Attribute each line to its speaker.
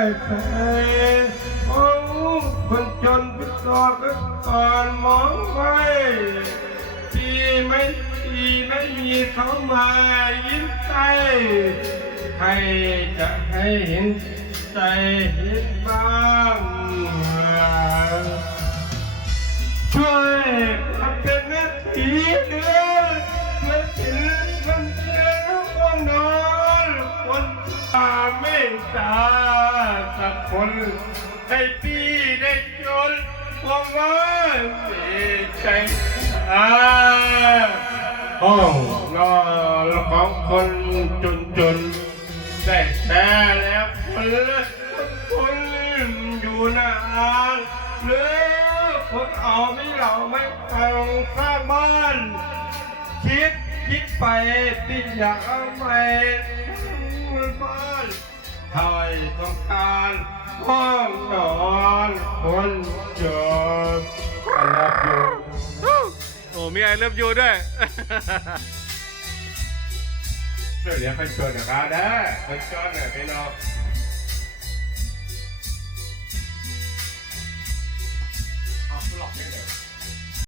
Speaker 1: แต่โอ้คนจนพิกรก็ก่อนมองไว้ที่ไม่ที่ไม่มีเขามายิ้มใจใครจะให้เห็นใจเห็นบ้างช่วยทำเป็นนาทีเดือนเมื่อถึงวันเดียวก็นอนคนตาไม่ตา คนให้พี่ได้จนความว่าเสียใจอ่าห้องนอนของคนจนจนๆได้แต่แล้วคนละคนอยู่นานเหลือพวกเอาไม่เราไม่ฟังข้างบ้านคิดคิดไปที่อยากเอาไปบ้านไทยต้องการ ห้องนอนคนจนอันดับอยู่
Speaker 2: โอ้มีไอเลิฟยูด้วย
Speaker 1: เดี๋ยวไปชวนนะครับนะไปชวนหน่อยพี่น้องเอาหลอกได้เลย